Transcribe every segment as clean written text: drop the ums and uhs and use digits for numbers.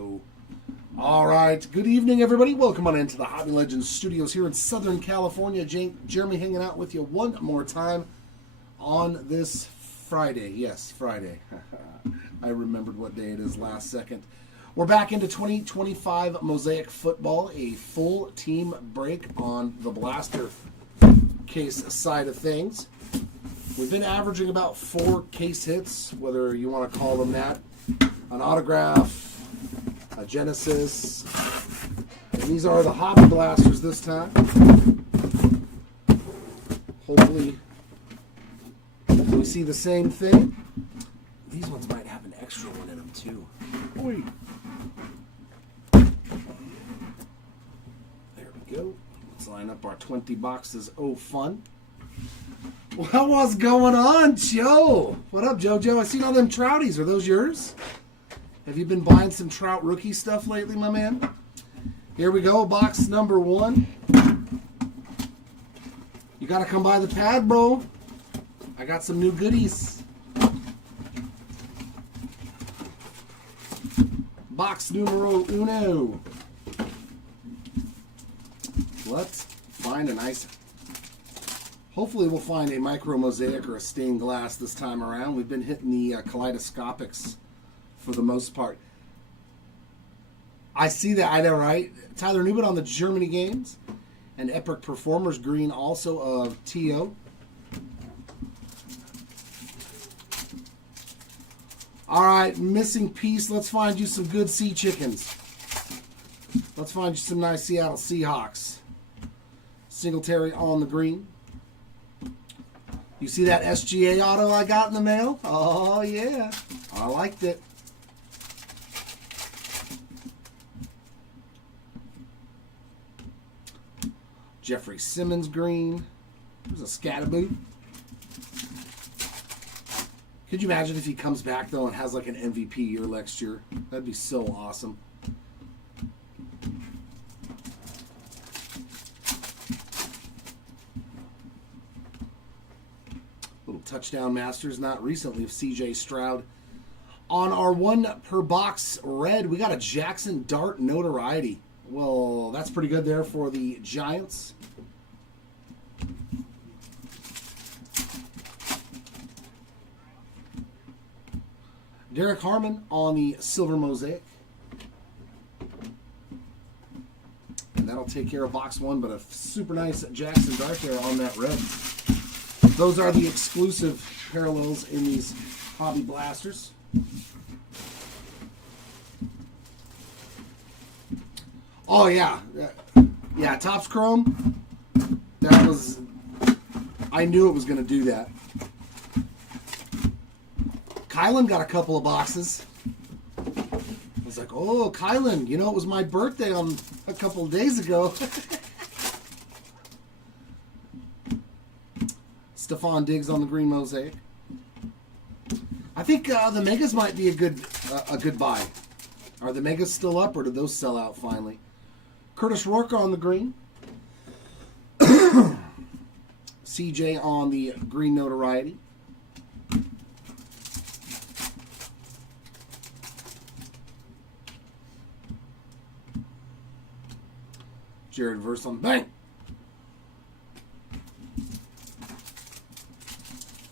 go. All right. Good evening, everybody. Welcome on into the Hobby Legends studios here in Southern California. Jeremy hanging out with you one more time on this Friday. Yes, Friday. I remembered what day it is last second. We're back into 2025 MOSAIC football, a full team break on the blaster case side of things. We've been averaging about 4 case hits, whether you want to call them that. An autograph, a Genesis, and these are the hobby blasters this time. Hopefully we see the same thing. These ones might have an extra one in them too. Oy. There we go. Let's line up our 20 boxes. Oh, fun. Well, what's going on, Joe? What up, JoJo? I seen all them Trouties. Are those yours? Have you been buying some Trout rookie stuff lately, my man? Here we go, box number 1. You gotta come by the pad, bro. I got some new goodies. Box numero uno. Let's find a nice... Hopefully we'll find a micro mosaic or a stained glass this time around. We've been hitting the kaleidoscopics for the most part. I see that, I know, right? Tyler Newman on the Germany games. And Epic Performers green also of T.O. All right, missing piece. Let's find you some good sea chickens. Let's find you some nice Seattle Seahawks. Singletary on the green. You see that SGA auto I got in the mail? Oh, yeah. I liked it. Jeffrey Simmons green. There's a Scatterboo. Could you imagine if he comes back, though, and has like an MVP year next year? That'd be so awesome. Little touchdown masters, not recently, of CJ Stroud. On our 1 per box red, we got a Jackson Dart notoriety. Well, that's pretty good there for the Giants. Derek Harmon on the silver mosaic. And that'll take care of box 1, but a super nice Jackson Dart there on that red. Those are the exclusive parallels in these hobby blasters. Oh, yeah. Yeah, Topps Chrome. That was... I knew it was going to do that. Kylan got a couple of boxes. I was like, oh, Kylan, you know, it was my birthday on a couple of days ago. Stephon Diggs on the green mosaic. I think the Megas might be a good buy. Are the Megas still up, or did those sell out finally? Curtis Rourke on the green. CJ on the green notoriety. Jared Verse on the bank.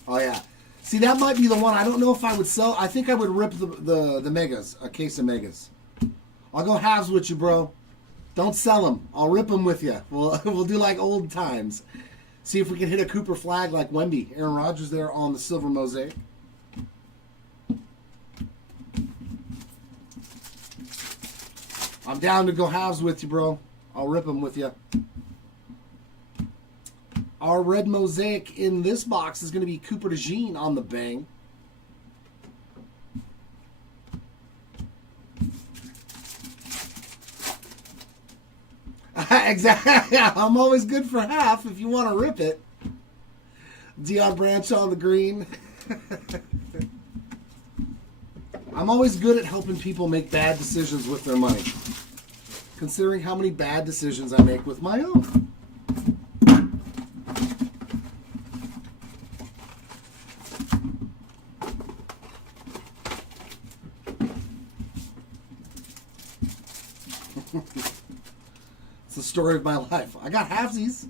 Oh, yeah. See, that might be the one. I don't know if I would sell. I think I would rip the Megas, a case of Megas. I'll go halves with you, bro. Don't sell them. I'll rip them with you. We'll do like old times. See if we can hit a Cooper flag like Wemby. Aaron Rodgers there on the silver mosaic. I'm down to go halves with you, bro. I'll rip them with you. Our red mosaic in this box is going to be Cooper DeJean on the bang. Exactly. I'm always good for half if you want to rip it. Deion Branch on the green. I'm always good at helping people make bad decisions with their money, considering how many bad decisions I make with my own. It's the story of my life. I got halvesies.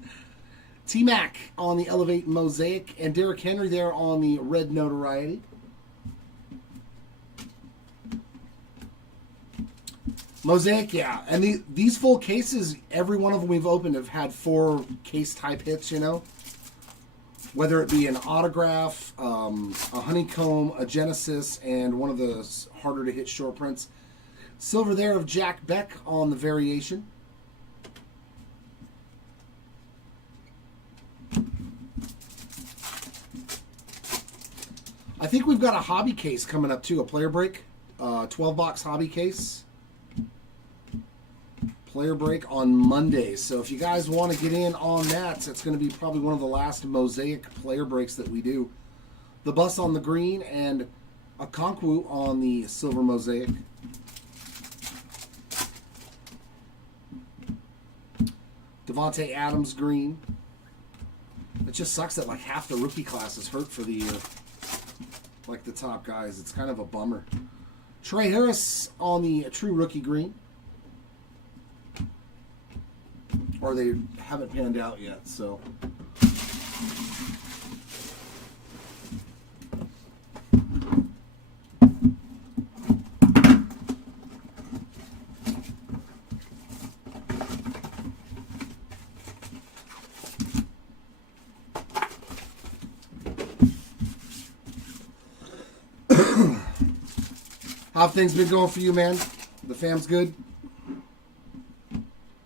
T-Mac on the Elevate Mosaic, and Derrick Henry there on the Red Notoriety. Mosaic, yeah. And these full cases, every one of them we've opened have had 4 case-type hits, you know. Whether it be an autograph, a honeycomb, a Genesis, and one of the harder-to-hit short prints. Silver there of Jack Beck on the variation. I think we've got a hobby case coming up, too. A player break. 12-box hobby case. Player break on Monday. So if you guys want to get in on that, it's going to be probably one of the last Mosaic player breaks that we do. The Bus on the green and a Okonkwo on the silver Mosaic. Devontae Adams green. It just sucks that like half the rookie class is hurt for the year. Like the top guys. It's kind of a bummer. Trey Harris on the true rookie green. Or they haven't panned out yet, so. How have things been going for you, man? The fam's good?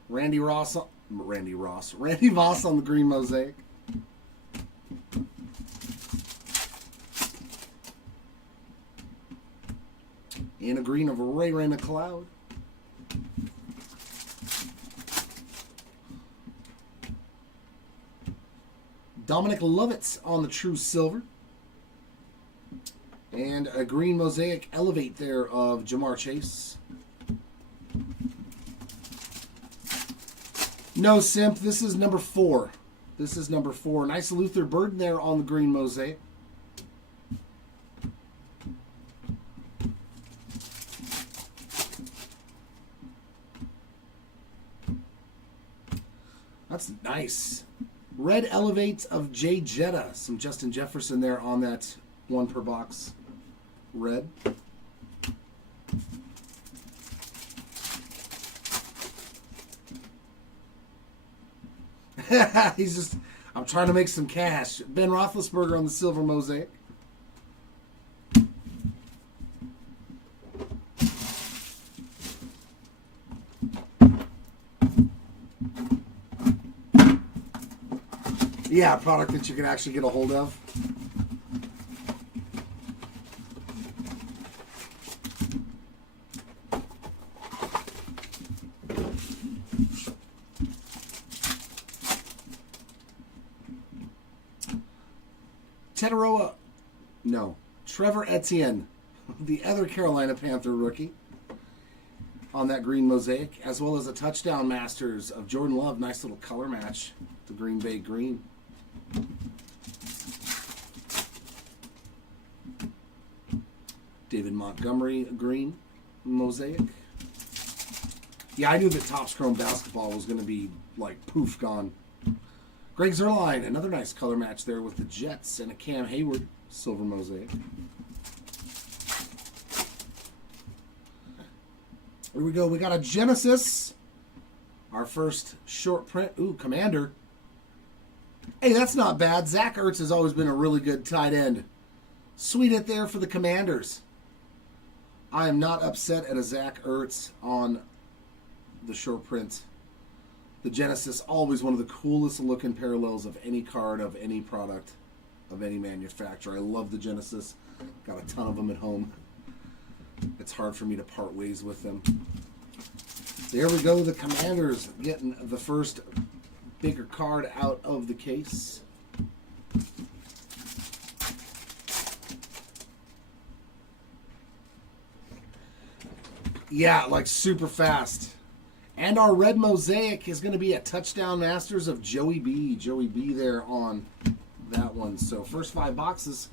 Randy Voss on the green Mosaic. And a green of Ray McLeod. Dominic Lovitz on the true silver. And a green Mosaic Elevate there of Jamar Chase. No, Simp. This is number 4. This is number 4. Nice Luther Burden there on the green Mosaic. That's nice. Red Elevate of Jay Jetta. Some Justin Jefferson there on that 1 per box. Red. He's just, I'm trying to make some cash. Ben Roethlisberger on the silver Mosaic. Yeah, a product that you can actually get a hold of. Trevor Etienne, the other Carolina Panther rookie, on that green Mosaic, as well as a touchdown masters of Jordan Love. Nice little color match, the Green Bay green. David Montgomery green Mosaic. Yeah, I knew that Topps Chrome basketball was going to be like poof gone. Greg Zuerlein, another nice color match there with the Jets, and a Cam Hayward silver Mosaic. Here we go. We got a Genesis. Our first short print. Ooh, Commander. Hey, that's not bad. Zach Ertz has always been a really good tight end. Sweet it there for the Commanders. I am not upset at a Zach Ertz on the short print. The Genesis, always one of the coolest looking parallels of any card, of any product, of any manufacturer. I love the Genesis. Got a ton of them at home. It's hard for me to part ways with them. There we go. The Commanders getting the first bigger card out of the case. Yeah, like super fast. And our red Mosaic is going to be a touchdown masters of Joey B. Joey B there on that one. So first 5 boxes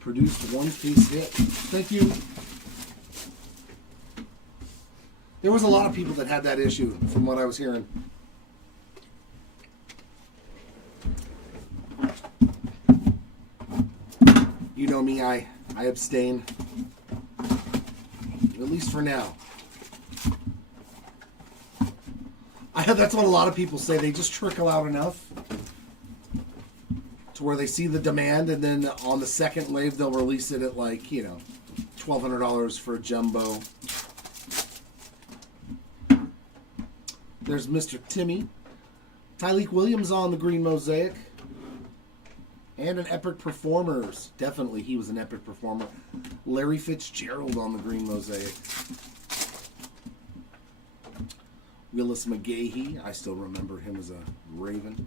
produced 1 case hit. Thank you. There was a lot of people that had that issue from what I was hearing. You know me, I abstain. At least for now. That's what a lot of people say. They just trickle out enough to where they see the demand, and then on the second wave they'll release it at like, you know, $1,200 for a jumbo. There's Mr. Timmy. Tyleek Williams on the green mosaic. And an epic performers. Definitely he was an epic performer. Larry Fitzgerald on the green mosaic. Willis McGahee. I still remember him as a Raven.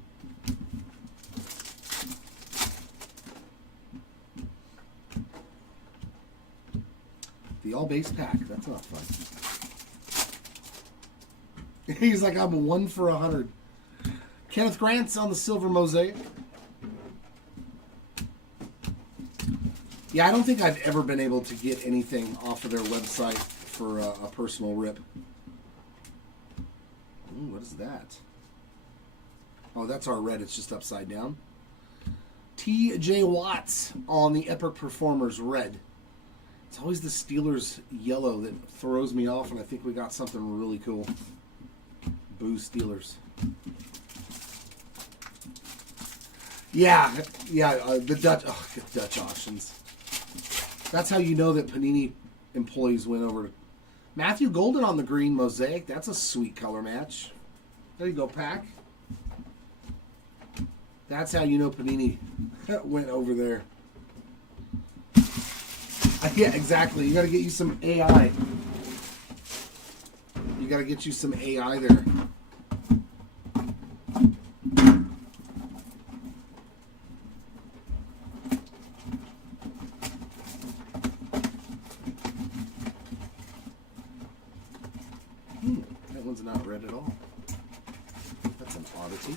The all base pack. That's not fun. He's like, I'm 1 for 100. Kenneth Grant's on the silver mosaic. Yeah, I don't think I've ever been able to get anything off of their website for a personal rip. Ooh, what is that? Oh, that's our red. It's just upside down. T.J. Watts on the Epic Performers red. It's always the Steelers yellow that throws me off, and I think we got something really cool. Boo Steelers. Yeah, the Dutch auctions. That's how you know that Panini employees went over to Matthew Golden on the green mosaic. That's a sweet color match. There you go, Pack. That's how you know Panini went over there. Yeah, exactly. You got to get you some AI. You got to get you some AI there. That one's not red at all. That's an oddity.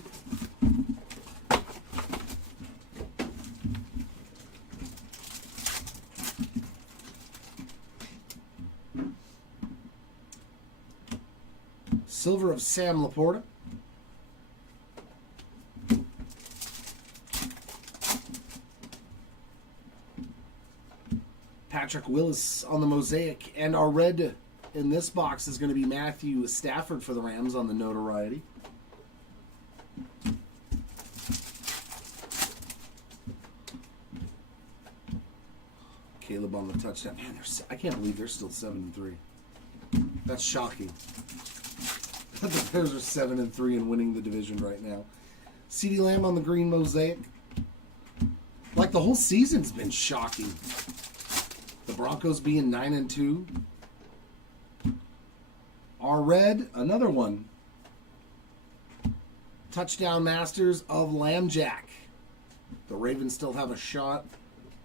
Silver of Sam Laporta. Patrick Willis on the mosaic. And our red in this box is going to be Matthew Stafford for the Rams on the notoriety. Caleb on the touchdown. Man, I can't believe they're still 7-3. That's shocking. The Bears are 7-3 and winning the division right now. CeeDee Lamb on the green mosaic. Like the whole season's been shocking. The Broncos being 9-2. Our red, another one. Touchdown Masters of Lambjack. The Ravens still have a shot,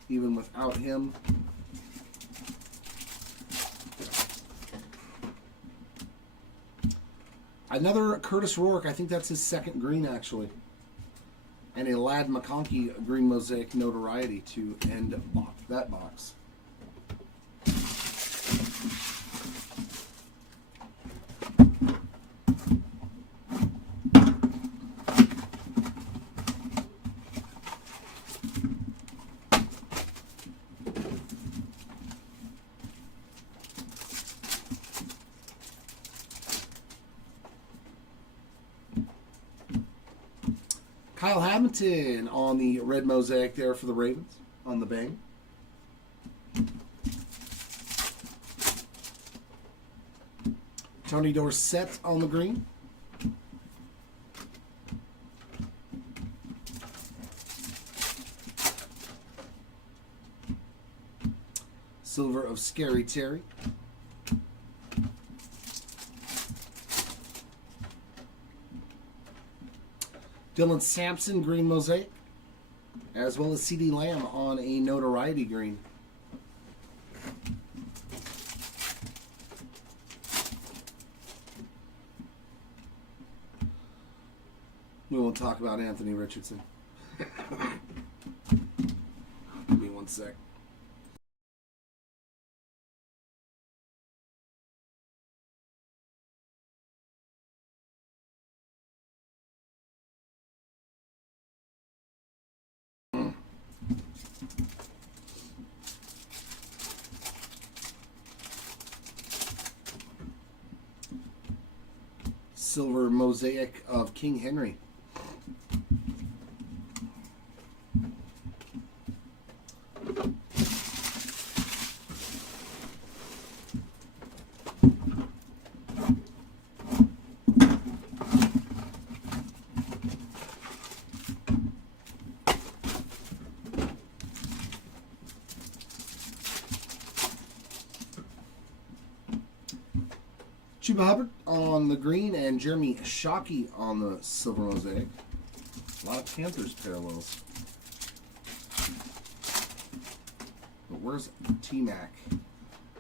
even without him. Another Curtis Rourke. I think that's his second green, actually. And a Ladd McConkey green mosaic notoriety to end that box. Kyle Hamilton on the red mosaic there for the Ravens on the bang. Tony Dorsett on the green. Silver of Scary Terry. Dylan Sampson, green mosaic, as well as CeeDee Lamb on a notoriety green. We won't talk about Anthony Richardson. Give me 1 sec. silver mosaic of King Henry. Chuba Hubbard on the green and Jeremy Shockey on the silver mosaic. A lot of Panthers parallels. But where's T-Mac?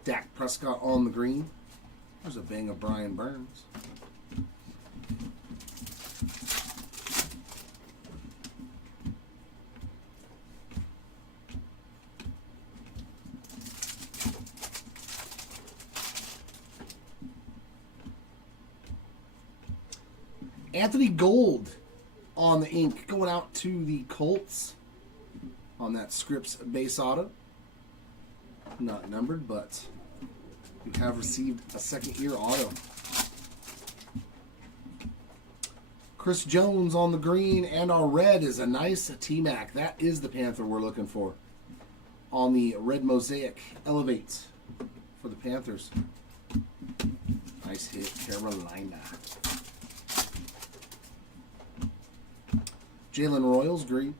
Dak Prescott on the green. There's a bang of Brian Burns. Anthony Gold on the ink, going out to the Colts on that Scripps base auto. Not numbered, but you have received a second-year auto. Chris Jones on the green, and our red is a nice T-Mac. That is the Panther we're looking for. On the red mosaic, Elevate for the Panthers. Nice hit, Carolina. Jalen Royals, green.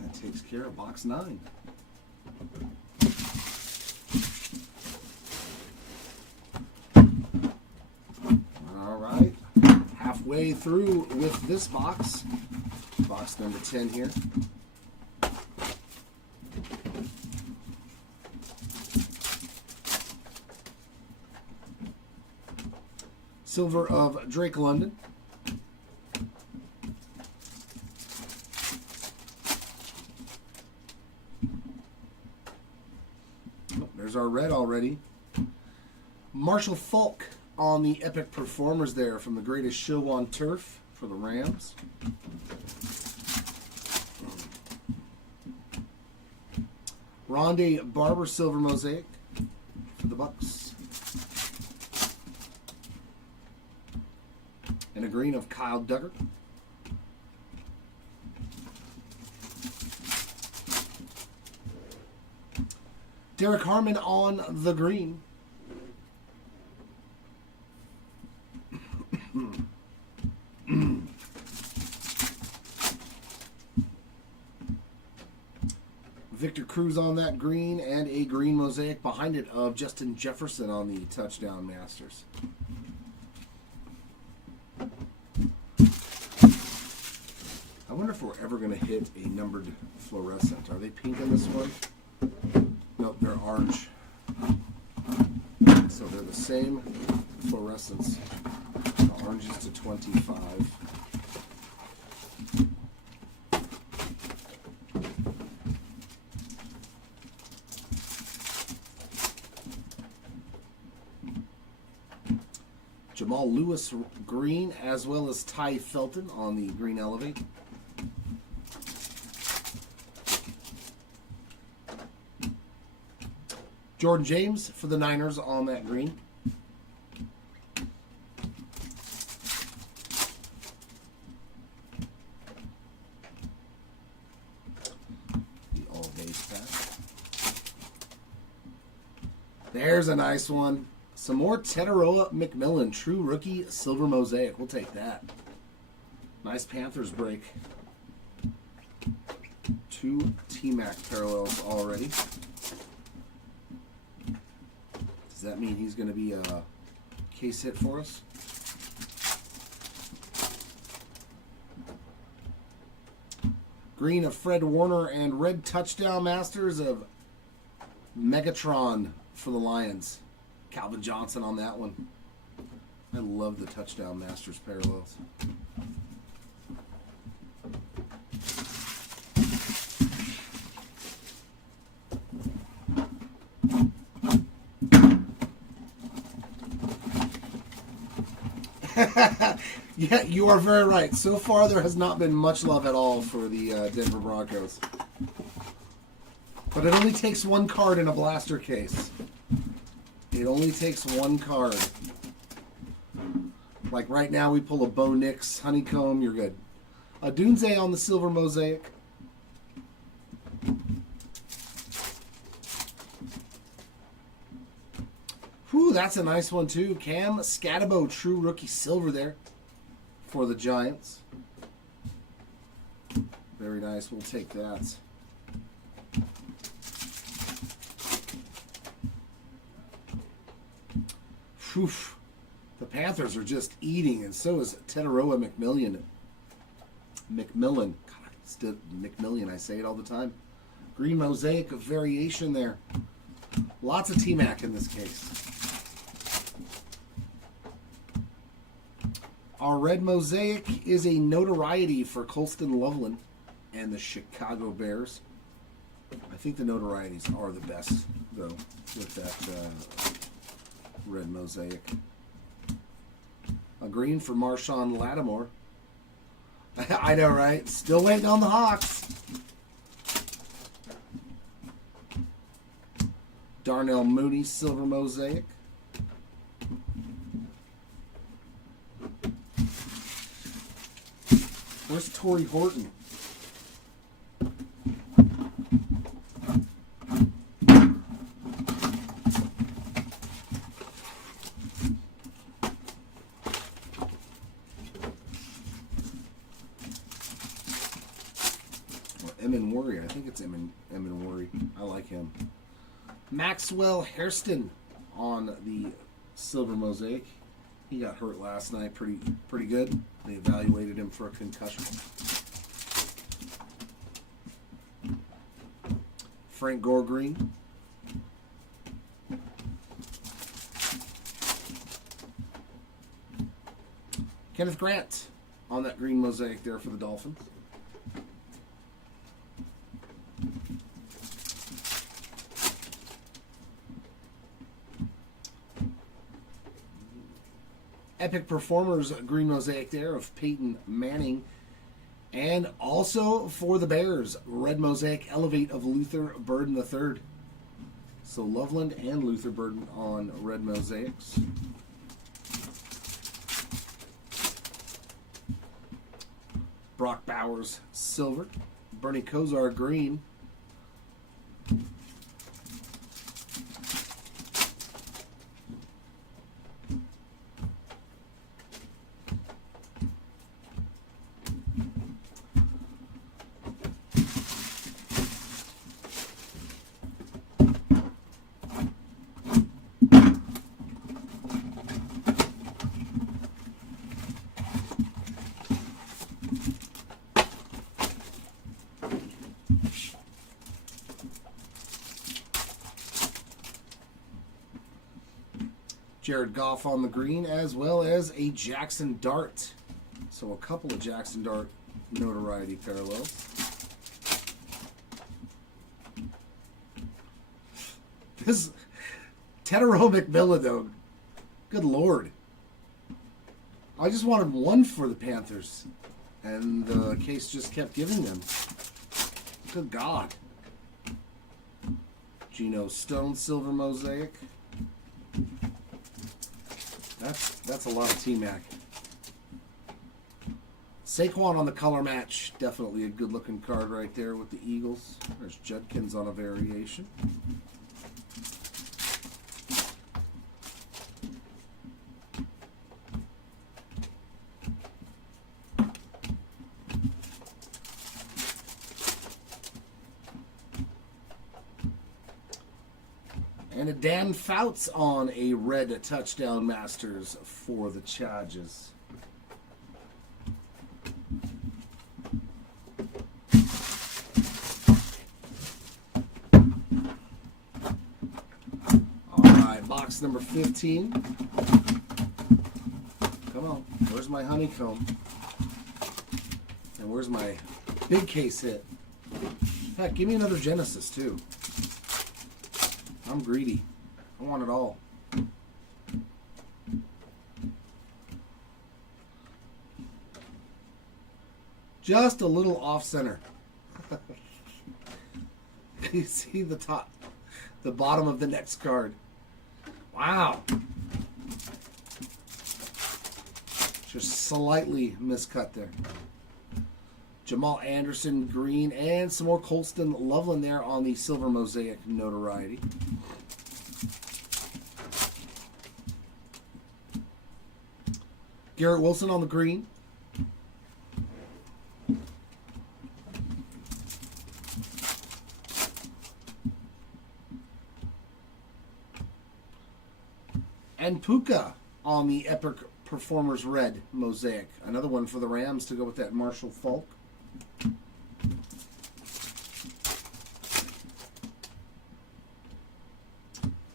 That takes care of box 9. All right. Halfway through with this box. Box number 10 here. Silver of Drake London. Oh, there's our red already. Marshall Falk on the Epic Performers there from the Greatest Show on Turf for the Rams. Rondé Barber silver mosaic for the Bucks. And a green of Kyle Duggar. Derek Harmon on the green. Victor Cruz on that green, and a green mosaic behind it of Justin Jefferson on the Touchdown Masters. I wonder if we're ever going to hit a numbered fluorescent. Are they pink in this one? Nope, they're orange. So they're the same fluorescence. The orange is to 25. Jamal Lewis green, as well as Ty Felton on the green Elevate. Jordan James for the Niners on that green. The all base pack. There's a nice one. Some more Teteroa McMillan, true rookie silver mosaic. We'll take that. Nice Panthers break. 2 T-Mac parallels already. Does that mean he's going to be a case hit for us? Green of Fred Warner and red Touchdown Masters of Megatron for the Lions. Calvin Johnson on that one. I love the Touchdown Masters parallels. Yeah, you are very right. So far, there has not been much love at all for the Denver Broncos. But it only takes one card in a blaster case. It only takes one card. Like right now, we pull a Bo Nix Honeycomb. You're good. A Dunze on the silver mosaic. Whew, that's a nice one too. Cam Scatabo, true rookie silver there for the Giants. Very nice. We'll take that. Whew. The Panthers are just eating, and so is Teteroa McMillan. God, still McMillan, I say it all the time. Green mosaic of variation there. Lots of T-Mac in this case. Our red mosaic is a notoriety for Colston Loveland and the Chicago Bears. I think the notorieties are the best, though, with that red mosaic. A green for Marshawn Lattimore. I know, right? Still waiting on the Hawks. Darnell Mooney, silver mosaic. Where's Torrey Horton? Emin Worry. I think it's Emin Worry. I like him. Maxwell Hairston on the silver mosaic. He got hurt last night pretty good. They evaluated him for a concussion. Frank Gore green. Kenneth Grant on that green mosaic there for the Dolphins. Epic Performers green mosaic there of Peyton Manning. And also for the Bears, red mosaic Elevate of Luther Burden III. So Loveland and Luther Burden on red mosaics. Brock Bowers silver. Bernie Kosar green. Jared Goff on the green, as well as a Jackson Dart. So a couple of Jackson Dart notoriety parallels. This Teteroa McMillan, though, good Lord. I just wanted one for the Panthers, and the case just kept giving them. Good God. Geno Stone silver mosaic. That's a lot of T-Mac. Saquon on the color match. Definitely a good-looking card right there with the Eagles. There's Judkins on a variation. And a Dan Fouts on a red touchdown Masters for the Chargers. All right, box number 15. Come on, where's my honeycomb? And where's my big case hit? Heck, give me another Genesis too. I'm greedy. I want it all. Just a little off center. You see the top, the bottom of the next card. Wow. Just slightly miscut there. Jamal Anderson, green, and some more Colston Loveland there on the silver mosaic notoriety. Garrett Wilson on the green. And Puka on the Epic Performers red mosaic. Another one for the Rams to go with that Marshall Falk.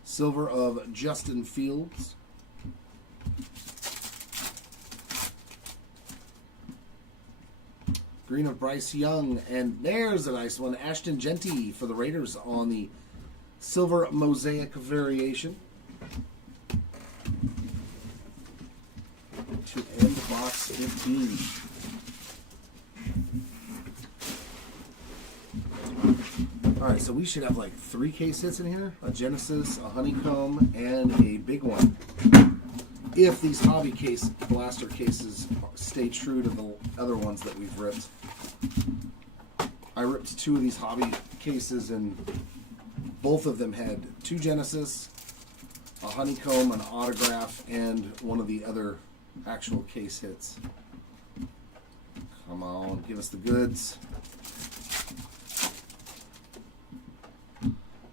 Silver of Justin Fields. Green of Bryce Young. And there's a nice one. Ashton Genty for the Raiders on the silver mosaic variation. To end box 15. Alright, so we should have like 3 case hits in here. A Genesis, a Honeycomb, and a big one. If these hobby case blaster cases stay true to the other ones that we've ripped. I ripped 2 of these hobby cases and both of them had 2 Genesis, a Honeycomb, an autograph, and one of the other actual case hits. Come on, give us the goods.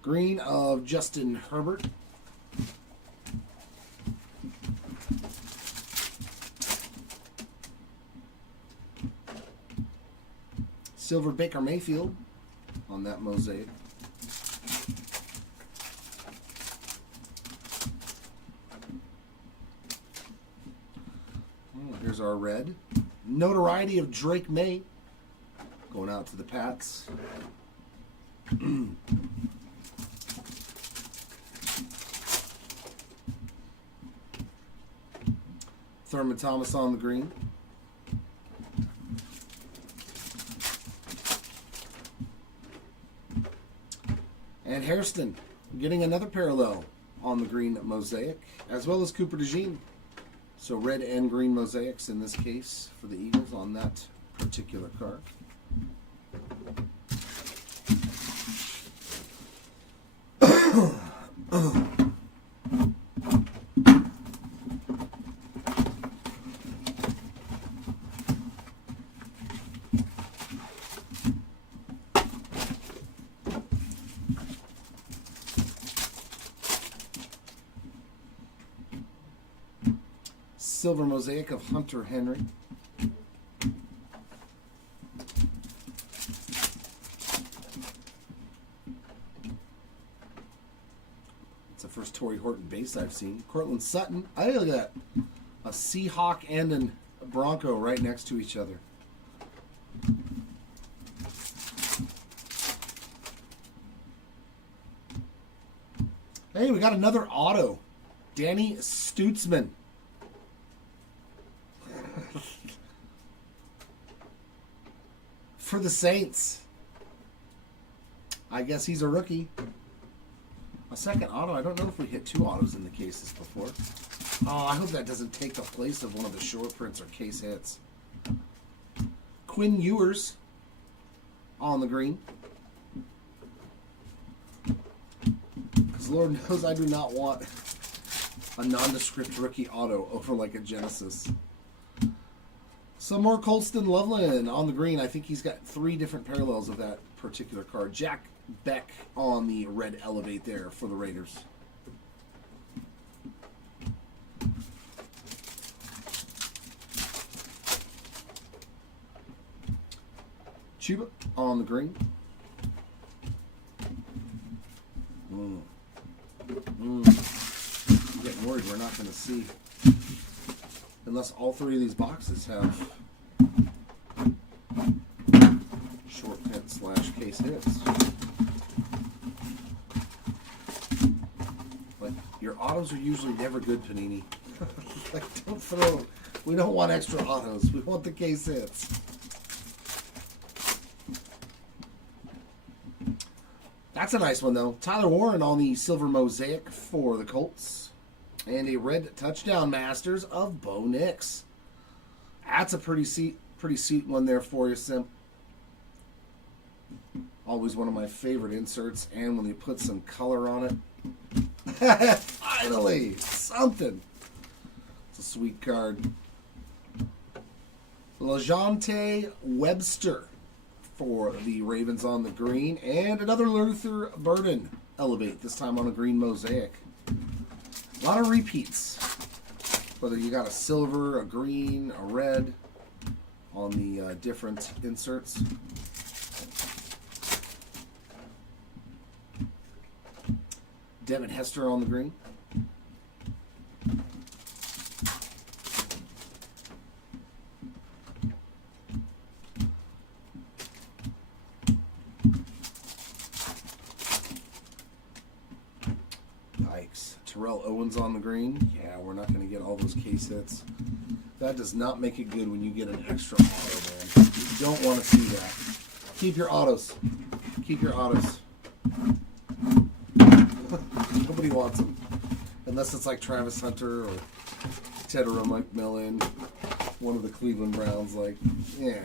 Green of Justin Herbert. Silver Baker Mayfield on that mosaic. Here's our red. Notoriety of Drake May. Going out to the Pats. Thurman Thomas on the green. And Hairston getting another parallel on the green mosaic, as well as Cooper DeJean. So red and green mosaics in this case for the Eagles on that particular card. Silver mosaic of Hunter Henry. It's the first Torrey Horton base I've seen. Cortland Sutton. Hey, look at that. A Seahawk and a Bronco right next to each other. Hey, we got another auto. Danny Stutzman. For the Saints. I guess he's a rookie. A second auto. I don't know if we hit 2 autos in the cases before. Oh, I hope that doesn't take the place of one of the short prints or case hits. Quinn Ewers on the green. Because Lord knows I do not want a nondescript rookie auto over like a Genesis. Some more Colston Loveland on the green. I think he's got 3 different parallels of that particular card. Jack Beck on the red Elevate there for the Raiders. Chuba on the green. I'm getting worried we're not going to see, unless all 3 of these boxes have short hit / case hits. But your autos are usually never good, Panini. Like, don't throw. We don't want extra autos. We want the case hits. That's a nice one, though. Tyler Warren on the silver mosaic for the Colts. And a red touchdown masters of Bo Nix. That's a pretty sweet one there for you, Sim. Always one of my favorite inserts, and when they put some color on it. Finally, something. It's a sweet card. LaJohntay Webster for the Ravens on the green, and another Luther Burden Elevate, this time on a green mosaic. A lot of repeats. Whether you got a silver, a green, a red on the different inserts. Devin Hester on the green. Yikes. Terrell Owens on the green. Yeah, we're not going to get all those case hits. That does not make it good when you get an extra auto, man. You don't want to see that. Keep your autos. Keep your autos. Nobody wants them. Unless it's like Travis Hunter or Tedder McMillan, one of the Cleveland Browns. Like, yeah.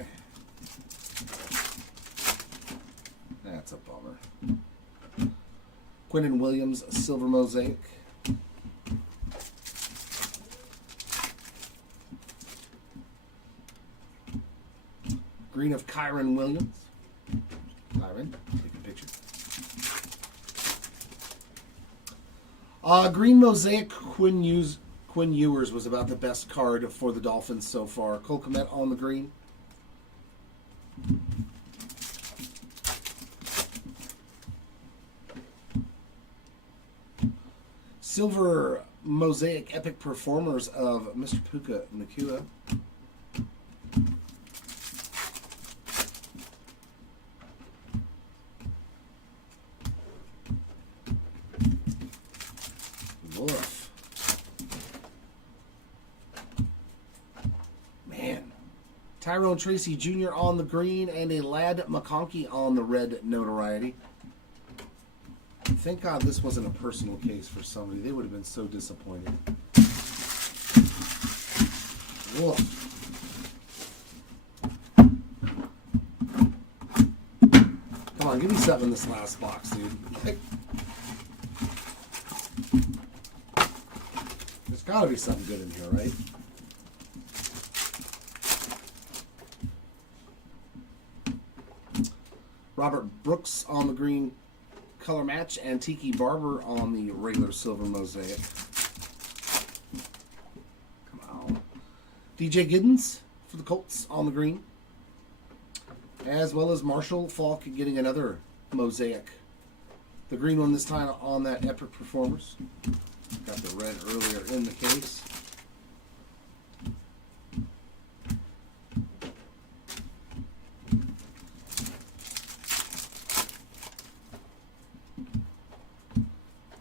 That's a bummer. Quinnen Williams, silver mosaic. Green of Kyron Williams. Kyron, take a picture. Green mosaic, Quinn Ewers was about the best card for the Dolphins so far. Cole Kmet on the green. Silver mosaic epic performers of Mr. Puka Nakua. Woof. Man. Tyrone Tracy Jr. on the green and a Ladd McConkey on the red notoriety. Thank God this wasn't a personal case for somebody. They would have been so disappointed. Woof. Come on, give me something in this last box, dude. There's got to be something good in here, right? Robert Brooks on the green color match, and Tiki Barber on the regular silver mosaic. Come on. DJ Giddens for the Colts on the green, as well as Marshall Faulk getting another mosaic. The green one this time on that Epic Performers. Got the red earlier in the case.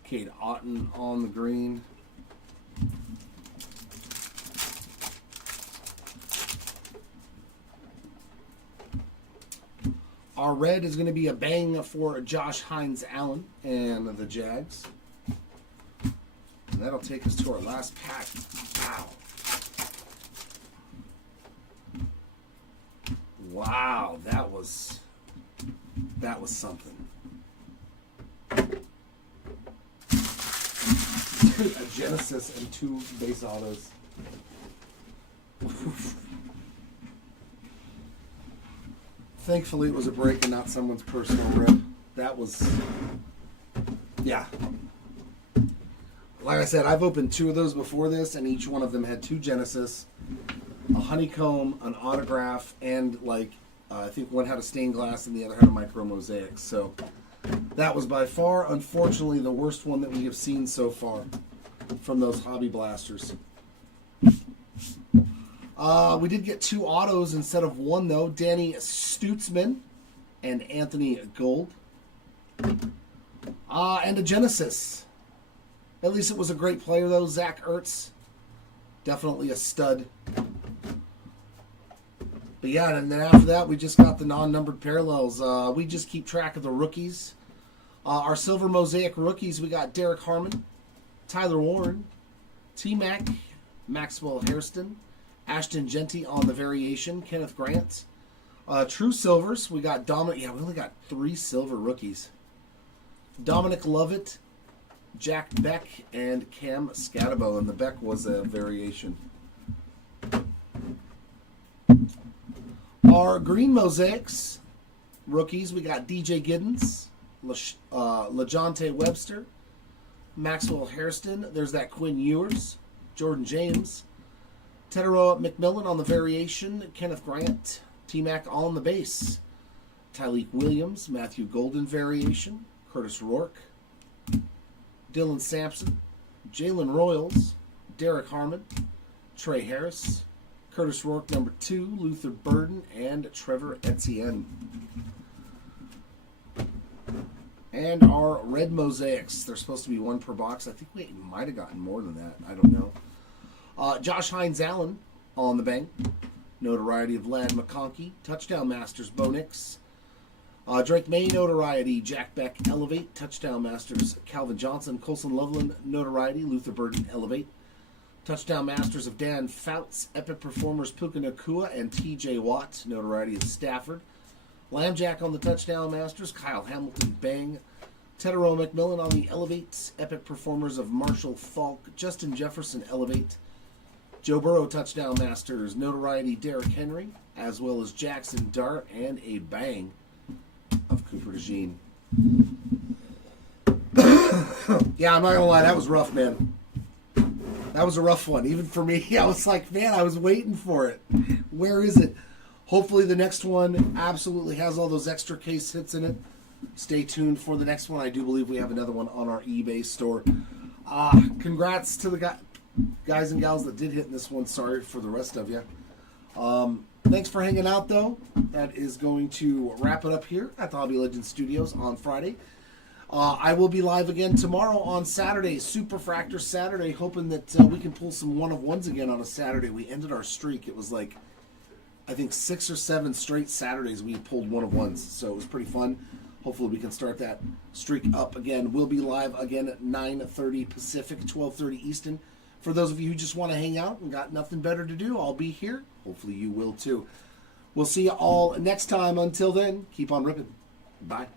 Cade Otton on the green. Our red is going to be a bang for Josh Hines Allen and the Jags. And that'll take us to our last pack. Wow. Wow, that was something. A Genesis and 2 base autos. Thankfully, it was a break and not someone's personal rip. That was, yeah. Like I said, I've opened 2 of those before this, and each one of them had 2 Genesis, a honeycomb, an autograph, and I think one had a stained glass and the other had a micro mosaic. So that was by far, unfortunately, the worst one that we have seen so far from those Hobby Blasters. We did get 2 autos instead of 1, though. Danny Stutzman and Anthony Gold. And a Genesis. At least it was a great player, though. Zach Ertz. Definitely a stud. But yeah, and then after that, we just got the non-numbered parallels. We just keep track of the rookies. Our silver mosaic rookies, we got Derek Harmon, Tyler Warren, T-Mac, Maxwell Hairston, Ashton Genty on the variation, Kenneth Grant. True Silvers, we got Dominic. Yeah, we only got 3 silver rookies. Dominic Lovett, Jack Beck, and Cam Scatabo, and the Beck was a variation. Our green mosaics rookies, we got DJ Giddens, LaJonte Webster, Maxwell Hairston. There's that Quinn Ewers, Jordan James, Teteroa McMillan on the variation, Kenneth Grant, T-Mac on the base, Tyleek Williams, Matthew Golden variation, Curtis Rourke, Dylan Sampson, Jalen Royals, Derek Harmon, Trey Harris, Curtis Rourke number 2, Luther Burden, and Trevor Etienne. And our red mosaics, they're supposed to be 1 per box. I think we might have gotten more than that. I don't know. Josh Hines-Allen on the bank. Notoriety of Vlad McConkey. Touchdown Masters, Bo Nix. Drake May, notoriety, Jack Beck, Elevate. Touchdown Masters, Calvin Johnson. Colson Loveland, notoriety, Luther Burden, Elevate. Touchdown Masters of Dan Fouts, Epic Performers, Puka Nakua, and TJ Watt, notoriety of Stafford. Lambjack on the Touchdown Masters, Kyle Hamilton, Bang. Teteroa McMillan on the Elevate, Epic Performers of Marshall Falk, Justin Jefferson, Elevate. Joe Burrow, Touchdown Masters, notoriety, Derrick Henry, as well as Jackson Dart, and a Bang of Cooper DeJean. Yeah, I'm not gonna lie, that was rough, man. That was a rough one, even for me. I was like, man, I was waiting for it. Where is it? Hopefully the next one absolutely has all those extra case hits in it. Stay tuned for the next one. I do believe we have another one on our eBay store. Congrats to the guys and gals that did hit in this one. Sorry for the rest of you. Thanks for hanging out, though. That is going to wrap it up here at the Hobby Legends Studios on Friday. I will be live again tomorrow on Saturday, Super Fractor Saturday, hoping that we can pull some one-of-ones again on a Saturday. We ended our streak. It was like, I think 6 or 7 straight Saturdays we pulled one-of-ones, so it was pretty fun. Hopefully we can start that streak up again. We'll be live again at 9:30 Pacific, 12:30 Eastern. For those of you who just want to hang out and got nothing better to do, I'll be here. Hopefully you will too. We'll see you all next time. Until then, keep on ripping. Bye.